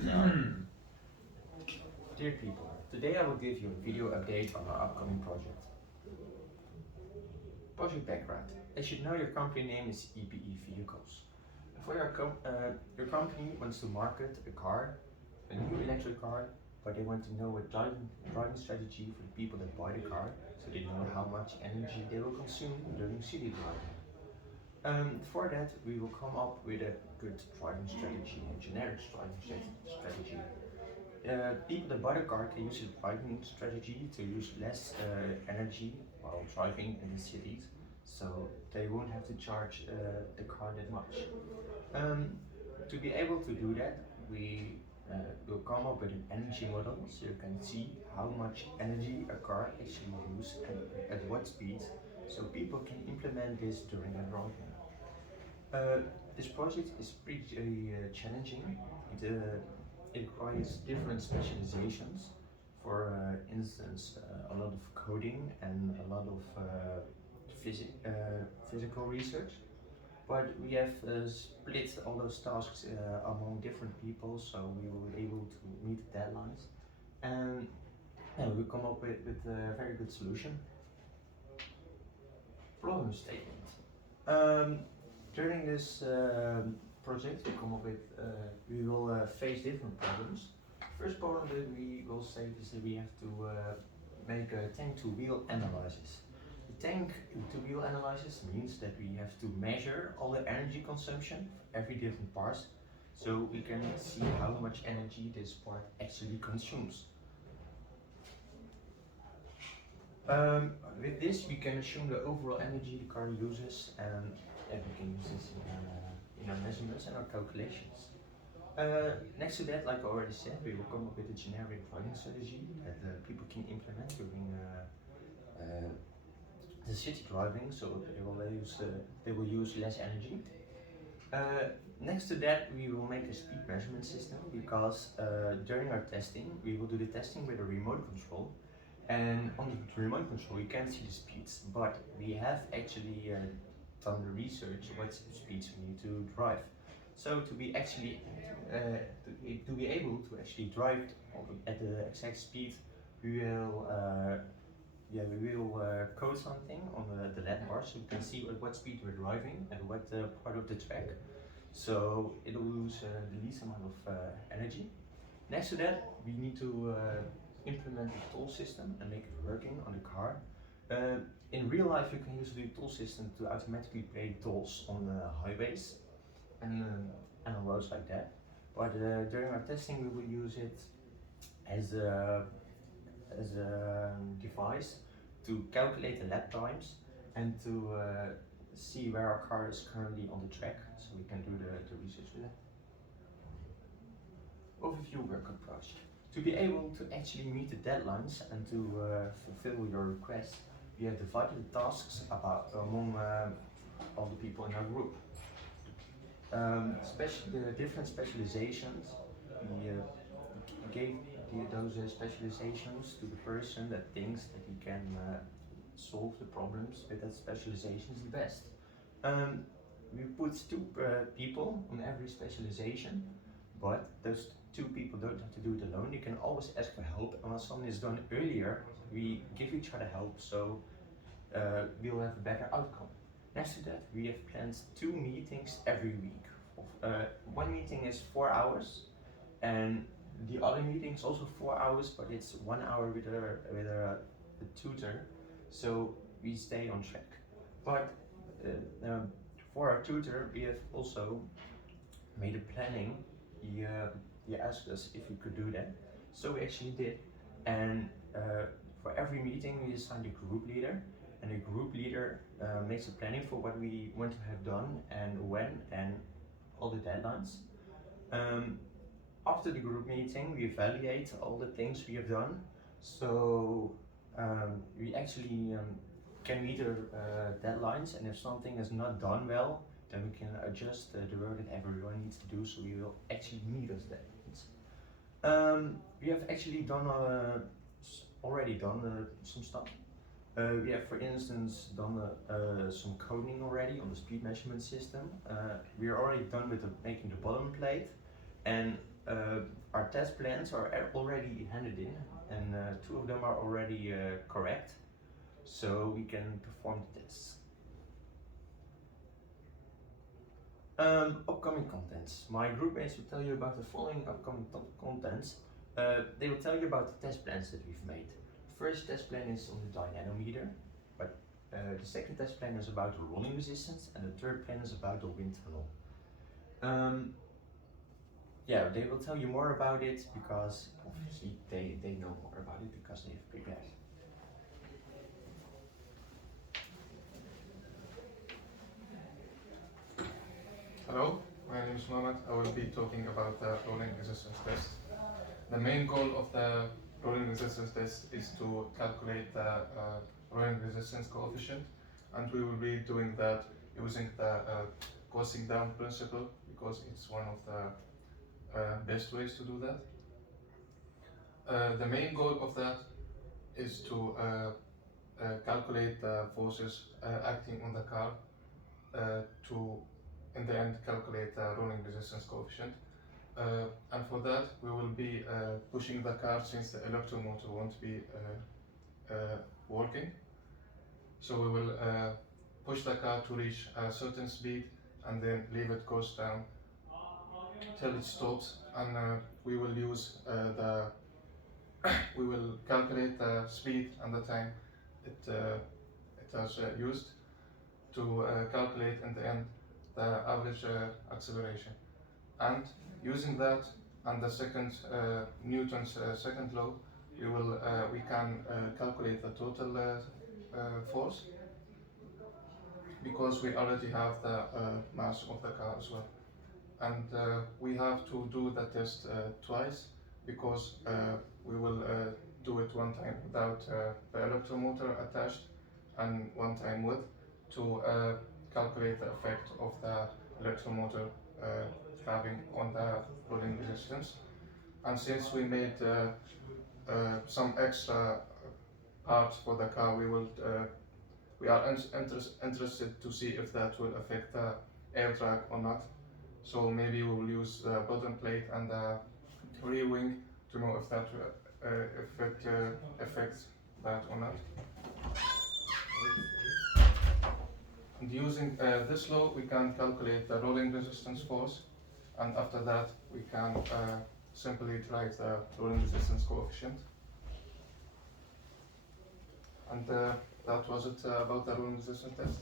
Dear people, today I will give you a video update on our upcoming project. Project background. As you know, your company name is EPE Vehicles. For your company wants to market a car, a new electric car, but they want to know a driving strategy for the people that buy the car, so they know how much energy they will consume during city driving. For that, we will come up with a good driving strategy, a generic driving strategy. People that buy the car can use a driving strategy to use less energy while driving in the cities, so they won't have to charge the car that much. To be able to do that, we will come up with an energy model so you can see how much energy a car actually uses and at what speed, so people can implement this during their driving. This project is pretty challenging. It requires different specializations. For instance, a lot of coding and a lot of physical research. But we have split all those tasks among different people, so we will be able to meet the deadlines. And we'll come up with a very good solution. Problem statement. During this project, we will face different problems. First problem that we will say is that we have to make a tank-to-wheel analysis. The tank-to-wheel analysis means that we have to measure all the energy consumption for every different part, so we can see how much energy this part actually consumes. With this, we can assume the overall energy the car uses, and we can use this in our measurements and our calculations. Next to that, like I already said, we will come up with a generic driving strategy that people can implement during the city driving, so they will use less energy. Next to that, we will make a speed measurement system, because during our testing, we will do the testing with a remote control. And on the remote control, you can't see the speeds, but we have actually done the research what speeds we need to drive. So to be able to actually drive at the exact speed, we will code something on the LED bar, so we can see at what speed we're driving and what part of the track. So it will lose the least amount of energy. Next to that, we need to implement the toll system and make it working on the car. In real life, you can use the toll system to automatically pay tolls on the highways and on roads like that. But during our testing, we will use it as a device to calculate the lap times and to see where our car is currently on the track, so we can do the research with that. Overview work approach. To be able to actually meet the deadlines and to fulfill your request, we have divided the tasks among all the people in our group. The different specializations, we gave those specializations to the person that thinks that he can solve the problems with that specialization the best. We put two people on every specialization, but those two people don't have to do it alone. You can always ask for help, and when something is done earlier, we give each other help, so we'll have a better outcome. Next to that, we have planned 2 meetings every week. One meeting is 4 hours, and the other meeting is also 4 hours, but it's 1 hour with a tutor, so we stay on track. But for our tutor, we have also made a planning. He asked us if we could do that, so we actually did. And for every meeting, we assigned a group leader, and the group leader makes a planning for what we want to have done and when, and all the deadlines. After the group meeting, we evaluate all the things we have done, so we actually can meet our deadlines, and if something is not done well, then we can adjust the work that everyone needs to do, so we will actually meet those deadlines. We have actually already done some stuff. We have, for instance, done some coding already on the speed measurement system. We are already done with making the bottom plate, and our test plans are already handed in, and 2 of them are already correct, so we can perform the tests. Upcoming contents. My group mates will tell you about the following upcoming contents. They will tell you about the test plans that we've made. The first test plan is on the dynamometer, but the second test plan is about the rolling resistance, and the third plan is about the wind tunnel. Yeah, they will tell you more about it because obviously they know more about it because they've prepared. Hello, my name is Mohammad. I will be talking about the rolling resistance test. The main goal of the rolling resistance test is to calculate the rolling resistance coefficient, and we will be doing that using the costing down principle because it's one of the best ways to do that. The main goal of that is to calculate the forces acting on the car to in the end calculate the rolling resistance coefficient, and for that we will be pushing the car since the electromotor won't be working. So we will push the car to reach a certain speed and then leave it coast down till it stops, and we will use we will calculate the speed and the time it has used to calculate in the end the average acceleration, and using that and the second Newton's second law, we can calculate the total force because we already have the mass of the car as well, and we have to do the test twice because we will do it one time without the electromotor attached and one time with to calculate the effect of the electromotor having on the rolling resistance. And since we made some extra parts for the car, we are interested to see if that will affect the air drag or not. So maybe we will use the bottom plate and the rear wing to know if that affects that or not. And using this law, we can calculate the rolling resistance force, and after that, we can simply derive the rolling resistance coefficient. And that was it about the rolling resistance test.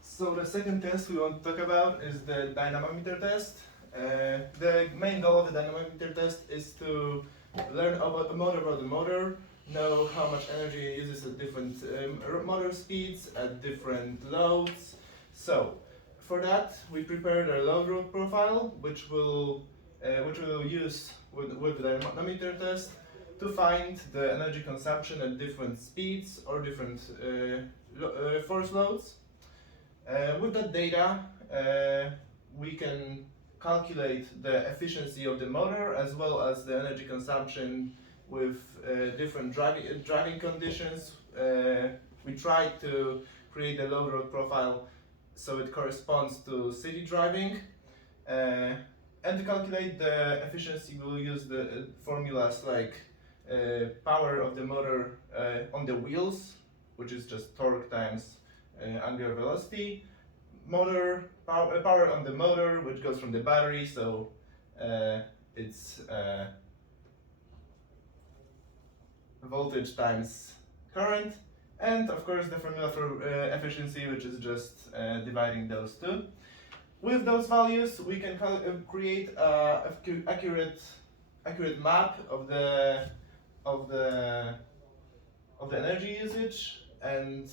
So the second test we want to talk about is the dynamometer test. The main goal of the dynamometer test is to learn about the motor, know how much energy it uses at different motor speeds, at different loads. So for that we prepared a load road profile which we will use with the dynamometer test to find the energy consumption at different speeds or different force loads. With that data we can calculate the efficiency of the motor as well as the energy consumption with different driving conditions. We tried to create a load road profile so it corresponds to city driving. And to calculate the efficiency, we'll use the formulas like power of the motor on the wheels, which is just torque times angular velocity. Power on the motor, which goes from the battery, so it's voltage times current, and of course the formula for efficiency, which is just dividing those two. With those values, we can create an accurate map of the energy usage, and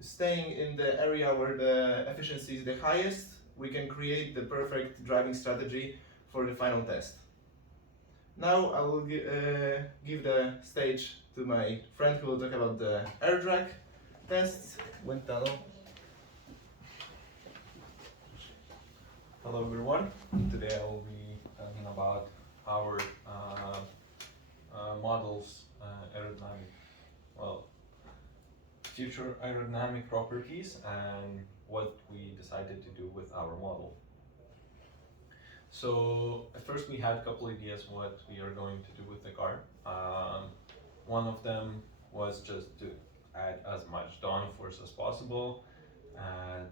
staying in the area where the efficiency is the highest, we can create the perfect driving strategy for the final test. Now I will give the stage to my friend who will talk about the air drag tests, wind tunnel. Hello everyone. Today I will be talking about our model's aerodynamic, future aerodynamic properties and what we decided to do with our model. So at first we had a couple ideas what we are going to do with the car. One of them was just to add as much downforce as possible,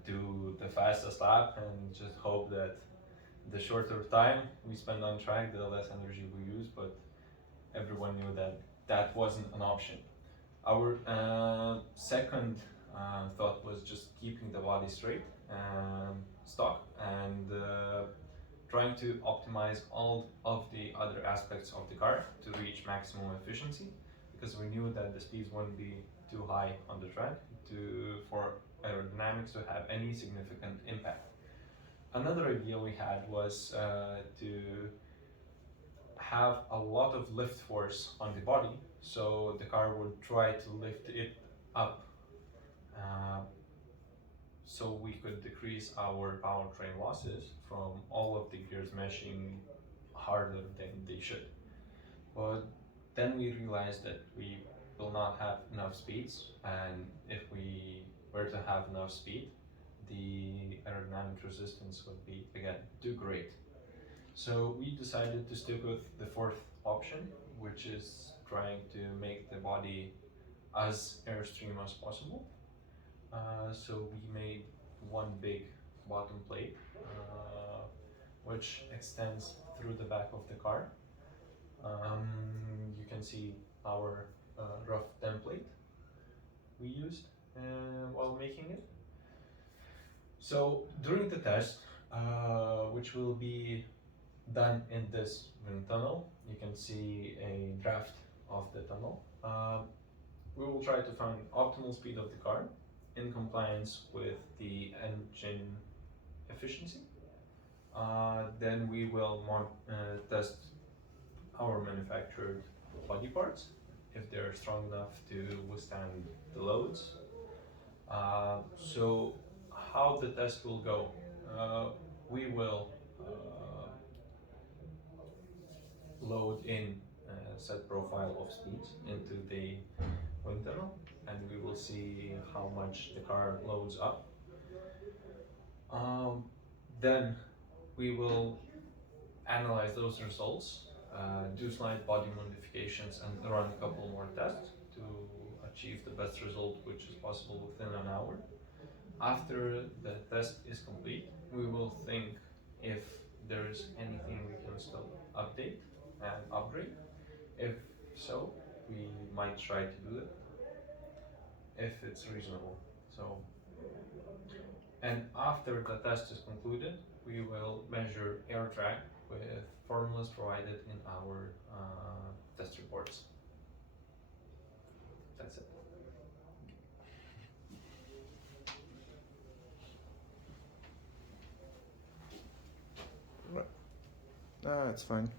do the fastest lap, and just hope that the shorter time we spend on track, the less energy we use. But everyone knew that that wasn't an option. Our second thought was just keeping the body straight, stock, and trying to optimize all of the other aspects of the car to reach maximum efficiency, because we knew that the speeds wouldn't be too high on the track for aerodynamics to have any significant impact. Another idea we had was to have a lot of lift force on the body, so the car would try to lift it up, so we could decrease our powertrain losses from all of the gears meshing harder than they should. But then we realized that we will not have enough speeds, and if we were to have enough speed, the aerodynamic resistance would be, again, too great. So we decided to stick with the fourth option, which is trying to make the body as airstream as possible. So we made one big bottom plate, which extends through the back of the car. You can see our rough template we used while making it. So during the test, which will be done in this wind tunnel, you can see a draft of the tunnel. We will try to find optimal speed of the car in compliance with the engine efficiency. Then we will test our manufactured body parts, if they're strong enough to withstand the loads. So how the test will go, we will load in a set profile of speeds into the wind tunnel, and we will see how much the car loads up. Then we will analyze those results, do slight body modifications, and run a couple more tests to achieve the best result which is possible within an hour. After the test is complete, we will think if there is anything we can still update and upgrade. If so, we might try to do it if it's reasonable. So, and after the test is concluded, we will measure air drag with formulas provided in our test reports. That's it. It's fine.